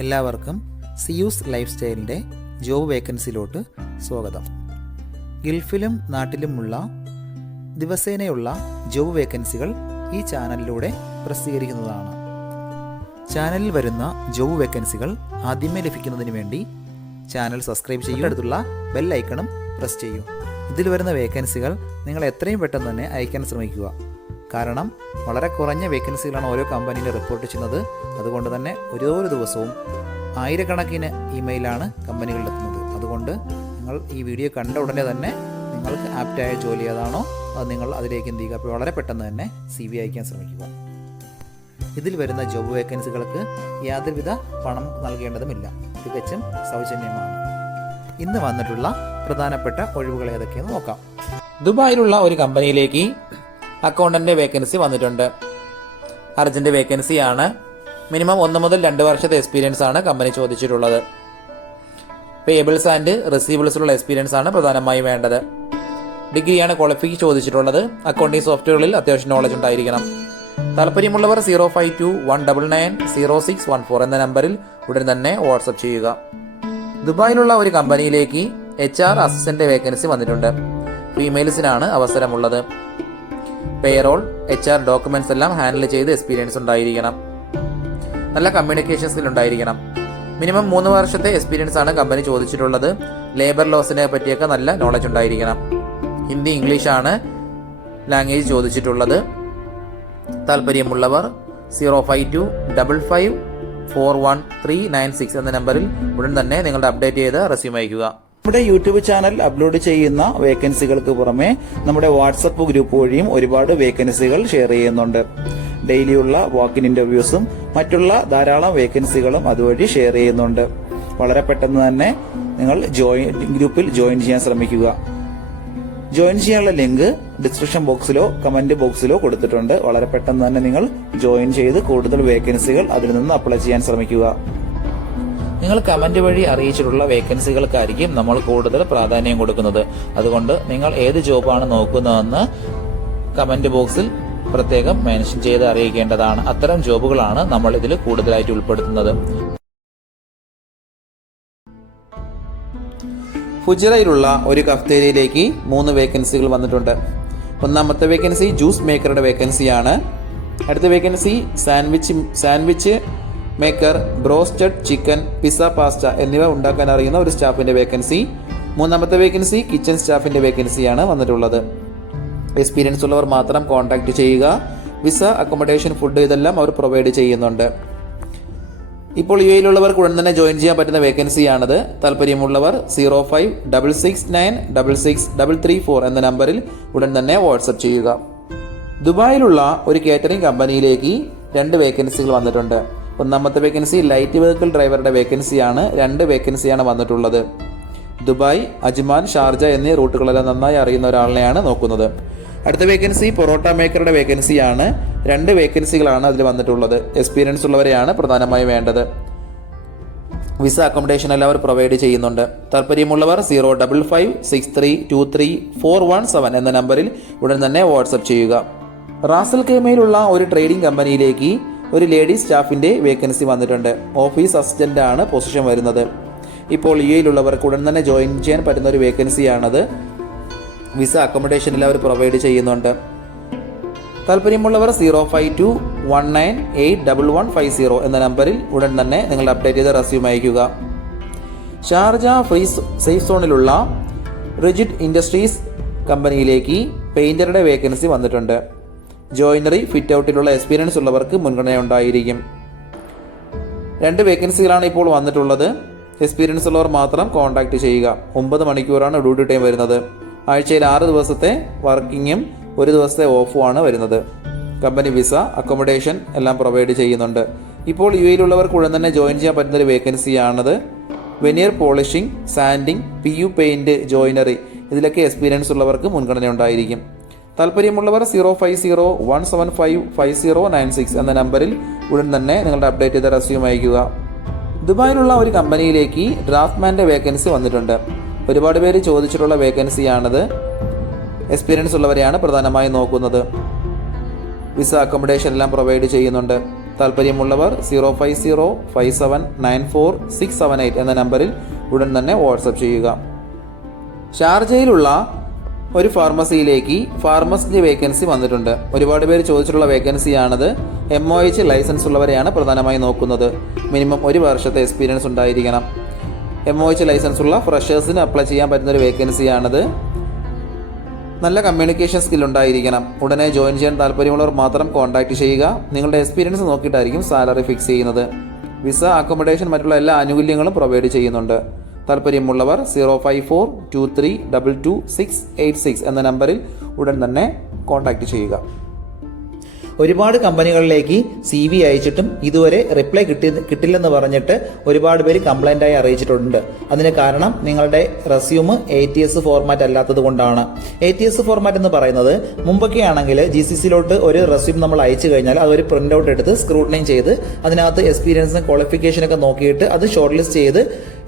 എല്ലാവർക്കും Zeus life സ്റ്റൈലിൻ്റെ job വേക്കൻസിയിലോട്ട് സ്വാഗതം. ഗൾഫിലും നാട്ടിലുമുള്ള ദിവസേനയുള്ള job വേക്കൻസികൾ ഈ ചാനലിലൂടെ പ്രസിദ്ധീകരിക്കുന്നതാണ്. ചാനലിൽ വരുന്ന ജോബ് വേക്കൻസികൾ ആദ്യമേ ലഭിക്കുന്നതിന് വേണ്ടി ചാനൽ സബ്സ്ക്രൈബ് ചെയ്യുക, അടുത്തുള്ള ബെൽ ഐക്കണും പ്രസ് ചെയ്യൂ. ഇതിൽ വരുന്ന വേക്കൻസികൾ നിങ്ങൾ എത്രയും പെട്ടെന്ന് തന്നെ അയക്കാൻ ശ്രമിക്കുക. കാരണം വളരെ കുറഞ്ഞ വേക്കൻസികളാണ് ഓരോ കമ്പനിയിൽ റിപ്പോർട്ട് ചെയ്യുന്നത്. അതുകൊണ്ട് തന്നെ ഓരോ ദിവസവും ആയിരക്കണക്കിന് ഇമെയിലാണ് കമ്പനികളിലെത്തുന്നത്. അതുകൊണ്ട് നിങ്ങൾ ഈ വീഡിയോ കണ്ട ഉടനെ തന്നെ നിങ്ങൾക്ക് ആപ്റ്റായ ജോലി ഏതാണോ അത് നിങ്ങൾ അതിലേക്ക് എന്ത് ചെയ്യുക, അപ്പോൾ വളരെ പെട്ടെന്ന് തന്നെ CV അയക്കാൻ ശ്രമിക്കുക. ഇതിൽ വരുന്ന ജോബ് വേക്കൻസികൾക്ക് യാതൊരുവിധ പണം നൽകേണ്ടതുമില്ല, തികച്ചും സൗജന്യമാണ്. ഇന്ന് വന്നിട്ടുള്ള പ്രധാനപ്പെട്ട ഒഴിവുകൾ ഏതൊക്കെയെന്ന് നോക്കാം. ദുബായിലുള്ള ഒരു കമ്പനിയിലേക്ക് അക്കൗണ്ടന്റ് വേക്കൻസി വന്നിട്ടുണ്ട്. അർജന്റ് വേക്കൻസിയാണ്. മിനിമം 1 മുതൽ 2 വർഷത്തെ എക്സ്പീരിയൻസ് ആണ് കമ്പനി ചോദിച്ചിട്ടുള്ളത്. പേബിൾസ് ആൻഡ് റിസീവബിൾസിലുള്ള എക്സ്പീരിയൻസ് ആണ് പ്രധാനമായും വേണ്ടത്. ഡിഗ്രിയാണ് ക്വാളിഫിക്കേഷൻ ചോദിച്ചിട്ടുള്ളത്. അക്കൗണ്ടിംഗ് സോഫ്റ്റ്വെയറുകളിൽ അത്യാവശ്യം നോളജ് ഉണ്ടായിരിക്കണം. താല്പര്യമുള്ളവർ 052-199-0614 എന്ന നമ്പറിൽ ഉടൻ തന്നെ വാട്സപ്പ് ചെയ്യുക. ദുബായിലുള്ള ഒരു കമ്പനിയിലേക്ക് HR അസിസ്റ്റന്റ് വേക്കൻസി വന്നിട്ടുണ്ട്. ഫീമെയിൽസിനാണ് അവസരമുള്ളത്. പേറോൾ, HR ഡോക്യുമെന്റ്സ് എല്ലാം ഹാൻഡിൽ ചെയ്ത് എക്സ്പീരിയൻസ് ഉണ്ടായിരിക്കണം. നല്ല കമ്മ്യൂണിക്കേഷൻ സ്കിൽ ഉണ്ടായിരിക്കണം. മിനിമം 3 വർഷത്തെ എക്സ്പീരിയൻസ് ആണ് കമ്പനി ചോദിച്ചിട്ടുള്ളത്. ലേബർ ലോസിനെ പറ്റിയൊക്കെ നല്ല നോളജ് ഉണ്ടായിരിക്കണം. ഹിന്ദി, ഇംഗ്ലീഷ് ആണ് ലാംഗ്വേജ് ചോദിച്ചിട്ടുള്ളത്. താല്പര്യമുള്ളവർ 05255413996 എന്ന നമ്പറിൽ ഉടൻ തന്നെ നിങ്ങളുടെ അപ്ഡേറ്റ് ചെയ്ത് റെസ്യൂം അയക്കുക. നമ്മുടെ യൂട്യൂബ് ചാനൽ അപ്ലോഡ് ചെയ്യുന്ന വേക്കൻസികൾക്ക് പുറമെ നമ്മുടെ വാട്സപ്പ് ഗ്രൂപ്പ് വഴിയും ഒരുപാട് വേക്കൻസികൾ ഷെയർ ചെയ്യുന്നുണ്ട്. ഡെയിലിയുള്ള വാക്കിൻ ഇന്റർവ്യൂസും മറ്റുള്ള ധാരാളം വേക്കൻസികളും അതുവഴി ഷെയർ ചെയ്യുന്നുണ്ട്. വളരെ പെട്ടെന്ന് തന്നെ നിങ്ങൾ ഗ്രൂപ്പിൽ ജോയിൻ ചെയ്യാൻ ശ്രമിക്കുക. ജോയിൻ ചെയ്യാനുള്ള ലിങ്ക് ഡിസ്ക്രിപ്ഷൻ ബോക്സിലോ കമന്റ് ബോക്സിലോ കൊടുത്തിട്ടുണ്ട്. വളരെ പെട്ടെന്ന് തന്നെ നിങ്ങൾ ജോയിൻ ചെയ്ത് കൂടുതൽ വേക്കൻസികൾ അതിൽ നിന്ന് അപ്ലൈ ചെയ്യാൻ ശ്രമിക്കുക. നിങ്ങൾ കമന്റ് വഴി അറിയിച്ചിട്ടുള്ള വേക്കൻസികൾക്കായിരിക്കും നമ്മൾ കൂടുതൽ പ്രാധാന്യം കൊടുക്കുന്നത്. അതുകൊണ്ട് നിങ്ങൾ ഏത് ജോബാണ് നോക്കുന്നതെന്ന് കമന്റ് ബോക്സിൽ പ്രത്യേകം മെൻഷൻ ചെയ്ത് അറിയിക്കേണ്ടതാണ്. അത്തരം ജോബുകളാണ് നമ്മൾ ഇതിൽ കൂടുതലായിട്ട് ഉൾപ്പെടുത്തുന്നത്. ഫുജറയിലുള്ള ഒരു കഫ്തേരിയയിലേക്ക് 3 വേക്കൻസികൾ വന്നിട്ടുണ്ട്. ഒന്നാമത്തെ വേക്കൻസി ജ്യൂസ് മേക്കറുടെ വേക്കൻസിയാണ്. അടുത്ത vacancy sandwich maker, broasted chicken, pizza, pasta എന്നിവ ഉണ്ടാക്കാൻ അറിയുന്ന ഒരു സ്റ്റാഫിന്റെ വേക്കൻസി. മൂന്നാമത്തെ വേക്കൻസി കിച്ചൺ സ്റ്റാഫിന്റെ വേക്കൻസിയാണ് വന്നിട്ടുള്ളത്. എക്സ്പീരിയൻസ് ഉള്ളവർ മാത്രം കോൺടാക്ട് ചെയ്യുക. വിസ, അക്കോമഡേഷൻ, ഫുഡ് ഇതെല്ലാം അവർ പ്രൊവൈഡ് ചെയ്യുന്നുണ്ട്. ഇപ്പോൾ UAE-യിലുള്ളവർക്ക് ഉടൻ തന്നെ ജോയിൻ ചെയ്യാൻ പറ്റുന്ന വേക്കൻസിയാണത്. താല്പര്യമുള്ളവർ 05266663334 എന്ന നമ്പറിൽ ഉടൻ തന്നെ വാട്സപ്പ് ചെയ്യുക. ദുബായിലുള്ള ഒരു കേറ്ററിംഗ് കമ്പനിയിലേക്ക് 2 വേക്കൻസികൾ വന്നിട്ടുണ്ട്. ഒന്നാമത്തെ വേക്കൻസി ലൈറ്റ് വെഹിക്കിൾ ഡ്രൈവറുടെ വേക്കൻസിയാണ്. 2 വേക്കൻസിയാണ് വന്നിട്ടുള്ളത്. ദുബായ്, അജ്മാൻ, ഷാർജ എന്നീ റൂട്ടുകളെല്ലാം നന്നായി അറിയുന്ന ഒരാളിനെയാണ് നോക്കുന്നത്. അടുത്ത വേക്കൻസി പൊറോട്ട മേക്കറുടെ വേക്കൻസിയാണ്. 2 വേക്കൻസികളാണ് അതിൽ വന്നിട്ടുള്ളത്. എക്സ്പീരിയൻസ് ഉള്ളവരെയാണ് പ്രധാനമായും വേണ്ടത്. വിസ, അക്കോമഡേഷൻ എല്ലാം അവർ പ്രൊവൈഡ് ചെയ്യുന്നുണ്ട്. താല്പര്യമുള്ളവർ 05563234117 എന്ന നമ്പറിൽ ഉടൻ തന്നെ വാട്സപ്പ് ചെയ്യുക. റാസൽ ഖൈമയിലുള്ള ഒരു ട്രേഡിംഗ് കമ്പനിയിലേക്ക് ഒരു ലേഡി സ്റ്റാഫിന്റെ വേക്കൻസി വന്നിട്ടുണ്ട്. ഓഫീസ് അസിസ്റ്റന്റ് ആണ് പൊസിഷൻ വരുന്നത്. ഇപ്പോൾ UAE-യിലുള്ളവർക്ക് ഉടൻ തന്നെ ജോയിൻ ചെയ്യാൻ പറ്റുന്ന ഒരു വേക്കൻസിയാണത്. വിസ, അക്കോമഡേഷൻ എല്ലാം അവർ പ്രൊവൈഡ് ചെയ്യുന്നുണ്ട്. താല്പര്യമുള്ളവർ 052-198-1150 എന്ന നമ്പറിൽ ഉടൻ തന്നെ നിങ്ങൾ അപ്ഡേറ്റ് ചെയ്ത് റെസ്യൂം അയക്കുക. ഷാർജ ഫ്രീ സേഫ് സോണിലുള്ള റിജിഡ് ഇൻഡസ്ട്രീസ് കമ്പനിയിലേക്ക് പെയിന്ററുടെ വേക്കൻസി വന്നിട്ടുണ്ട്. ജോയിനറി, ഫിറ്റ് ഔട്ടിലുള്ള എക്സ്പീരിയൻസ് ഉള്ളവർക്ക് മുൻഗണന ഉണ്ടായിരിക്കും. 2 വേക്കൻസികളാണ് ഇപ്പോൾ വന്നിട്ടുള്ളത്. എക്സ്പീരിയൻസ് ഉള്ളവർ മാത്രം കോൺടാക്ട് ചെയ്യുക. 9 മണിക്കൂറാണ് ഡ്യൂട്ടി ടൈം വരുന്നത്. ആഴ്ചയിൽ 6 ദിവസത്തെ വർക്കിങ്ങും 1 ദിവസത്തെ ഓഫുമാണ് വരുന്നത്. കമ്പനി വിസ, അക്കോമഡേഷൻ എല്ലാം പ്രൊവൈഡ് ചെയ്യുന്നുണ്ട്. ഇപ്പോൾ UAE-യിലുള്ളവർക്ക് ഉടൻ തന്നെ ജോയിൻ ചെയ്യാൻ പറ്റുന്നൊരു വേക്കൻസിയാണത്. Veneer polishing, sanding, PU paint, joinery ഇതിലൊക്കെ എക്സ്പീരിയൻസ് ഉള്ളവർക്ക് മുൻഗണന ഉണ്ടായിരിക്കും. താല്പര്യമുള്ളവർ 050-175-5096 എന്ന നമ്പറിൽ ഉടൻ തന്നെ നിങ്ങളുടെ അപ്ഡേറ്റ് ചെയ്ത റെസ്യൂം അയക്കുക. ദുബായിലുള്ള ഒരു കമ്പനിയിലേക്ക് ഡ്രാഫ്റ്റ്മാന്റെ വേക്കൻസി വന്നിട്ടുണ്ട്. ഒരുപാട് പേര് ചോദിച്ചിട്ടുള്ള വേക്കൻസിയാണത്. എക്സ്പീരിയൻസ് ഉള്ളവരെയാണ് പ്രധാനമായും നോക്കുന്നത്. വിസ, അക്കോമഡേഷൻ എല്ലാം പ്രൊവൈഡ് ചെയ്യുന്നുണ്ട്. താല്പര്യമുള്ളവർ 05057946778 എന്ന നമ്പറിൽ ഉടൻ തന്നെ വാട്സപ്പ് ചെയ്യുക. ഷാർജയിലുള്ള ഒരു ഫാർമസിയിലേക്ക് ഫാർമസിസ്റ്റ് വേക്കൻസി വന്നിട്ടുണ്ട്. ഒരുപാട് പേര് ചോദിച്ചിട്ടുള്ള വേക്കൻസിയാണത്. MOH ലൈസൻസ് ഉള്ളവരെയാണ് പ്രധാനമായി നോക്കുന്നത്. മിനിമം 1 വർഷത്തെ എക്സ്പീരിയൻസ് ഉണ്ടായിരിക്കണം. MOH ലൈസൻസ് ഉള്ള ഫ്രഷേഴ്സിന് അപ്ലൈ ചെയ്യാൻ പറ്റുന്ന ഒരു വേക്കൻസിയാണത്. നല്ല കമ്മ്യൂണിക്കേഷൻ സ്കിൽ ഉണ്ടായിരിക്കണം. ഉടനെ ജോയിൻ ചെയ്യാൻ താല്പര്യമുള്ളവർ മാത്രം കോൺടാക്ട് ചെയ്യുക. നിങ്ങളുടെ എക്സ്പീരിയൻസ് നോക്കിയിട്ടായിരിക്കും സാലറി ഫിക്സ് ചെയ്യുന്നത്. വിസ, അക്കോമഡേഷൻ, മറ്റുള്ള എല്ലാ ആനുകൂല്യങ്ങളും പ്രൊവൈഡ് ചെയ്യുന്നുണ്ട്. താല്പര്യമുള്ളവർ 05423222686 എന്ന നമ്പറിൽ ഉടൻ തന്നെ കോൺടാക്ട് ചെയ്യുക. ഒരുപാട് കമ്പനികളിലേക്ക് CV അയച്ചിട്ടും ഇതുവരെ റിപ്ലൈ കിട്ടില്ലെന്ന് പറഞ്ഞിട്ട് ഒരുപാട് പേര് കംപ്ലൈൻ്റായി അറിയിച്ചിട്ടുണ്ട്. അതിന് കാരണം നിങ്ങളുടെ റെസ്യൂമ് ATS ഫോർമാറ്റ് അല്ലാത്തത് കൊണ്ടാണ്. ATS ഫോർമാറ്റ് എന്ന് പറയുന്നത് മുമ്പൊക്കെ ആണെങ്കിൽ GCCയിലോട്ട് ഒരു റെസ്യൂം നമ്മൾ അയച്ചു കഴിഞ്ഞാൽ അതൊരു പ്രിൻ്റ് ഔട്ട് എടുത്ത് സ്ക്രൂട്ടനൈ ചെയ്ത് അതിനകത്ത് എക്സ്പീരിയൻസും ക്വാളിഫിക്കേഷനൊക്കെ നോക്കിയിട്ട് അത് ഷോർട്ട് ലിസ്റ്റ് ചെയ്ത്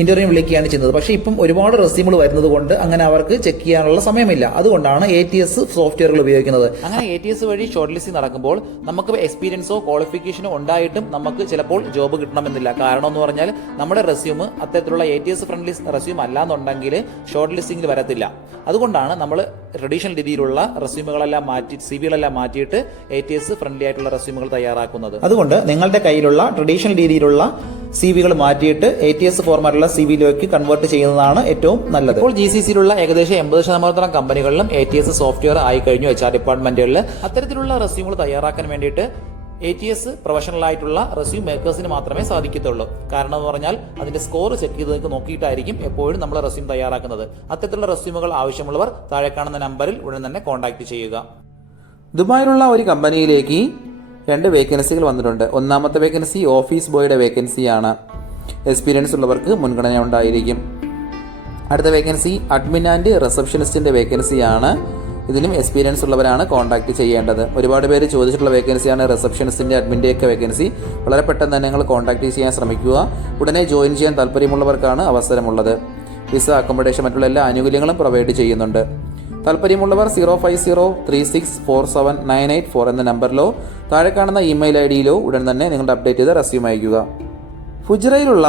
ഇന്റർവ്യൂ വിളിക്കുകയാണ് ചെയ്യുന്നത്. പക്ഷേ ഇപ്പം ഒരുപാട് റെസ്യൂമുകൾ വരുന്നത് കൊണ്ട് അങ്ങനെ അവർക്ക് ചെക്ക് ചെയ്യാനുള്ള സമയമില്ല. അതുകൊണ്ടാണ് ATS സോഫ്റ്റ്വെയറുകൾ ഉപയോഗിക്കുന്നത്. അങ്ങനെ ATS വഴി ഷോർട്ട് ലിസ്റ്റ് നടക്കുമ്പോൾ നമുക്ക് എക്സ്പീരിയൻസോ ക്വാളിഫിക്കേഷനോ ഉണ്ടായിട്ടും നമുക്ക് ചിലപ്പോൾ ജോബ് കിട്ടണമെന്നില്ല. കാരണം എന്ന് പറഞ്ഞാൽ നമ്മുടെ റെസ്യൂം അത്തരത്തിലുള്ള ATS ഫ്രണ്ട്ലി റെസ്യൂം അല്ലാന്നുണ്ടെങ്കിൽ ഷോർട്ട് ലിസ്റ്റിംഗിൽ വരത്തില്ല. അതുകൊണ്ടാണ് നമ്മൾ ട്രഡീഷണൽ രീതിയിലുള്ള റെസ്യൂമുകളെല്ലാം മാറ്റി CVകളെല്ലാം മാറ്റിയിട്ട് ATS ഫ്രണ്ട്ലി ആയിട്ടുള്ള റെസ്യൂമുകൾ തയ്യാറാക്കുന്നത്. അതുകൊണ്ട് നിങ്ങളുടെ കയ്യിലുള്ള ട്രഡീഷണൽ രീതിയിലുള്ള CVകൾ മാറ്റിയിട്ട് ATS ഫോർമാറ്റുള്ള CVയിലേക്ക് കൺവേർട്ട് ചെയ്യുന്നതാണ് ഏറ്റവും നല്ലത്. ഇപ്പോൾ GCCയിലുള്ള ഏകദേശം 80% കമ്പനികളിലും ATS സോഫ്റ്റ്വെയർ ആയി കഴിഞ്ഞു. HR ഡിപ്പാർട്ട്മെന്റുകളിൽ അത്തരത്തിലുള്ള റെസ്യൂമുകൾ തയ്യാറാക്കാൻ വേണ്ടിയിട്ട് ATS പ്രൊഫഷണൽ ആയിട്ടുള്ള റെസ്യൂം മേക്കേഴ്സിന് മാത്രമേ സാധിക്കത്തുള്ളൂ. കാരണം എന്ന് പറഞ്ഞാൽ അതിന്റെ സ്കോർ ചെക്ക് ചെയ്ത് നോക്കിയിട്ടായിരിക്കും എപ്പോഴും നമ്മൾ റെസ്യൂം തയ്യാറാക്കുന്നത്. അത്തരത്തിലുള്ള റെസ്യൂമുകൾ ആവശ്യമുള്ളവർ താഴെ കാണുന്ന നമ്പറിൽ ഉടൻ തന്നെ കോൺടാക്ട് ചെയ്യുക. ദുബായിലുള്ള ഒരു കമ്പനിയിലേക്ക് 2 വേക്കൻസികൾ വന്നിട്ടുണ്ട്. ഒന്നാമത്തെ വേക്കൻസി ഓഫീസ് ബോയുടെ വേക്കൻസിയാണ്. എക്സ്പീരിയൻസ് ഉള്ളവർക്ക് മുൻഗണന ഉണ്ടായിരിക്കും. അടുത്ത വേക്കൻസി അഡ്മിൻ ആൻഡ് റിസപ്ഷനിസ്റ്റിന്റെ വേക്കൻസിയാണ്. ഇതിനും എക്സ്പീരിയൻസ് ഉള്ളവരാണ് കോൺടാക്ട് ചെയ്യേണ്ടത്. ഒരുപാട് പേര് ചോദിച്ചിട്ടുള്ള വേക്കൻസിയാണ് റിസപ്ഷനിസ്റ്റിന്റെ അഡ്മിൻ്റെയൊക്കെ വേക്കൻസി. വളരെ പെട്ടെന്ന് തന്നെ നിങ്ങൾ കോൺടാക്ട് ചെയ്യാൻ ശ്രമിക്കുക. ഉടനെ ജോയിൻ ചെയ്യാൻ താല്പര്യമുള്ളവർക്കാണ് അവസരമുള്ളത്. വിസ, അക്കോമഡേഷൻ, മറ്റുള്ള എല്ലാ ആനുകൂല്യങ്ങളും പ്രൊവൈഡ് ചെയ്യുന്നുണ്ട്. താല്പര്യമുള്ളവർ 05036479884 എന്ന നമ്പറിലോ താഴെ കാണുന്ന ഇമെയിൽ IDയിലോ ഉടൻ തന്നെ നിങ്ങളുടെ അപ്ഡേറ്റ് ചെയ്ത റെസ്യൂം അയക്കുക. ഫുജറയിലുള്ള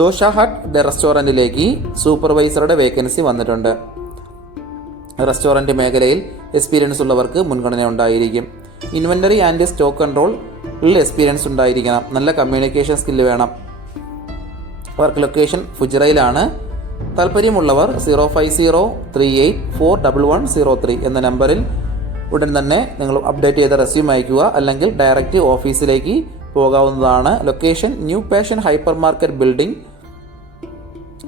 ദോഷ ഹട്ട് റെസ്റ്റോറൻറ്റിലേക്ക് സൂപ്പർവൈസറുടെ വേക്കൻസി വന്നിട്ടുണ്ട്. റെസ്റ്റോറൻറ്റ് മേഖലയിൽ എക്സ്പീരിയൻസ് ഉള്ളവർക്ക് മുൻഗണന ഉണ്ടായിരിക്കും. ഇൻവെന്ററി ആൻഡ് സ്റ്റോക്ക് കൺട്രോളിൽ എക്സ്പീരിയൻസ് ഉണ്ടായിരിക്കണം. നല്ല കമ്മ്യൂണിക്കേഷൻ സ്കില്ല് വേണം. വർക്ക് ലൊക്കേഷൻ ഫുജറയിലാണ്. താല്പര്യമുള്ളവർ 05038411103 എന്ന നമ്പറിൽ ഉടൻ തന്നെ നിങ്ങൾ അപ്ഡേറ്റ് ചെയ്ത റെസ്യൂം അയക്കുക. അല്ലെങ്കിൽ ഡയറക്റ്റ് ഓഫീസിലേക്ക് പോകാവുന്നതാണ്. Location new passion hyper market building,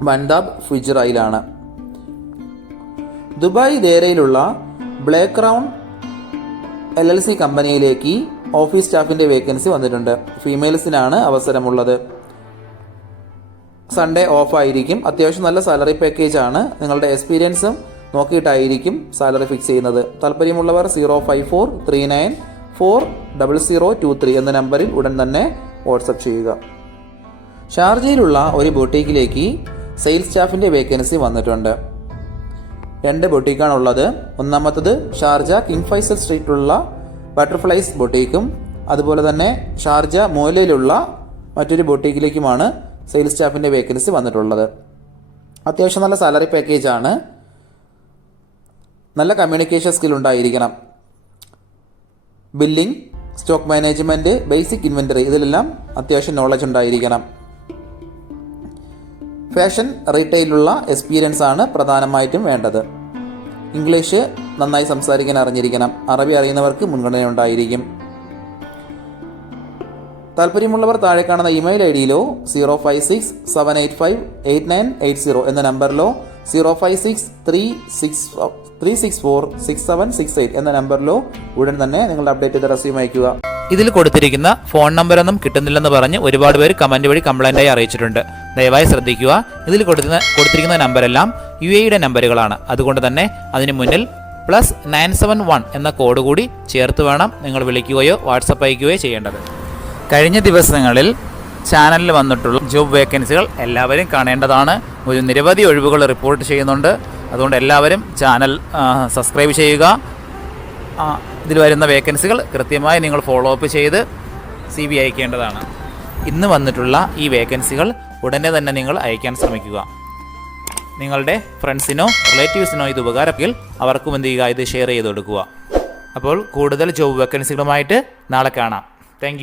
ബൻദാബ്, ഫുജറയിലാണ്. ദുബായ് ദേരയിലുള്ള ബ്ലാക്ക് ക്രൗൺ LLC കമ്പനിയിലേക്ക് ഓഫീസ് സ്റ്റാഫിന്റെ വേക്കൻസി വന്നിട്ടുണ്ട്. ഫീമെയിൽസിനാണ് അവസരമുള്ളത്. സൺഡേ ഓഫ് ആയിരിക്കും. അത്യാവശ്യം നല്ല സാലറി പാക്കേജ് ആണ്. നിങ്ങളുടെ എക്സ്പീരിയൻസും നോക്കിയിട്ടായിരിക്കും സാലറി ഫിക്സ് ചെയ്യുന്നത്. താല്പര്യമുള്ളവർ 05439400023 എന്ന നമ്പറിൽ ഉടൻ തന്നെ വാട്സപ്പ് ചെയ്യുക. ഷാർജയിലുള്ള ഒരു ബൊട്ടീക്കിലേക്ക് സെയിൽസ് സ്റ്റാഫിന്റെ വേക്കൻസി വന്നിട്ടുണ്ട്. 2 ബൊട്ടീക്കാണുള്ളത്. ഒന്നാമത്തത് ഷാർജ കിങ് ഫൈസൽ സ്ട്രീറ്റിലുള്ള ബട്ടർഫ്ലൈസ് ബൊട്ടീക്കും അതുപോലെ തന്നെ ഷാർജ മോലയിലുള്ള മറ്റൊരു ബൊട്ടീക്കിലേക്കുമാണ് സെയിൽസ് സ്റ്റാഫിൻ്റെ വേക്കൻസി വന്നിട്ടുള്ളത്. അത്യാവശ്യം നല്ല സാലറി പാക്കേജ് ആണ്. നല്ല കമ്മ്യൂണിക്കേഷൻ സ്കിൽ ഉണ്ടായിരിക്കണം. Billing, stock management, basic inventory ഇതിലെല്ലാം അത്യാവശ്യം നോളജ് ഉണ്ടായിരിക്കണം. ഫാഷൻ റീറ്റെയിലുള്ള എക്സ്പീരിയൻസ് ആണ് പ്രധാനമായിട്ടും വേണ്ടത്. ഇംഗ്ലീഷ് നന്നായി സംസാരിക്കാൻ അറിഞ്ഞിരിക്കണം. അറബി അറിയുന്നവർക്ക് മുൻഗണന ഉണ്ടായിരിക്കും. താല്പര്യമുള്ളവർ താഴെ കാണുന്ന ഇമെയിൽ IDയിലോ 05678588980 എന്ന നമ്പറിലോ 05636646768 എന്ന നമ്പറിലോ ഉടൻ തന്നെ നിങ്ങളുടെ അപ്ഡേറ്റ് ചെയ്ത റെസ്യൂം അയക്കുക. ഇതിൽ കൊടുത്തിരിക്കുന്ന ഫോൺ നമ്പറൊന്നും കിട്ടുന്നില്ലെന്ന് പറഞ്ഞ് ഒരുപാട് പേര് കമന്റ് വഴി കംപ്ലൈൻ്റായി അറിയിച്ചിട്ടുണ്ട്. ദയവായി ശ്രദ്ധിക്കുക. ഇതിൽ കൊടുത്തിരിക്കുന്ന നമ്പരെല്ലാം UAEയുടെ നമ്പറുകളാണ്. അതുകൊണ്ട് തന്നെ അതിന് മുന്നിൽ +971 എന്ന കോഡ് കൂടി ചേർത്ത് വേണം നിങ്ങൾ വിളിക്കുകയോ വാട്സപ്പ് അയക്കുകയോ ചെയ്യേണ്ടത്. കഴിഞ്ഞ ദിവസങ്ങളിൽ ചാനലിൽ വന്നിട്ടുള്ള ജോബ് വേക്കൻസികൾ എല്ലാവരും കാണേണ്ടതാണ്. ഒരു നിരവധി ഒഴിവുകൾ റിപ്പോർട്ട് ചെയ്യുന്നുണ്ട്. അതുകൊണ്ട് എല്ലാവരും ചാനൽ സബ്സ്ക്രൈബ് ചെയ്യുക. ഇതിൽ വരുന്ന വേക്കൻസികൾ കൃത്യമായി നിങ്ങൾ ഫോളോ അപ്പ് ചെയ്ത് CV അയക്കേണ്ടതാണ്. ഇന്ന് വന്നിട്ടുള്ള ഈ വേക്കൻസികൾ ഉടനെ തന്നെ നിങ്ങൾ അയക്കാൻ ശ്രമിക്കുക. നിങ്ങളുടെ ഫ്രണ്ട്സിനോ റിലേറ്റീവ്സിനോ ഇത് ഉപകാരമെങ്കിൽ അവർക്കും എന്ത് ചെയ്യുക, ഇത് ഷെയർ ചെയ്ത് കൊടുക്കുക. അപ്പോൾ കൂടുതൽ ജോബ് വേക്കൻസികളുമായിട്ട് നാളെ കാണാം. താങ്ക്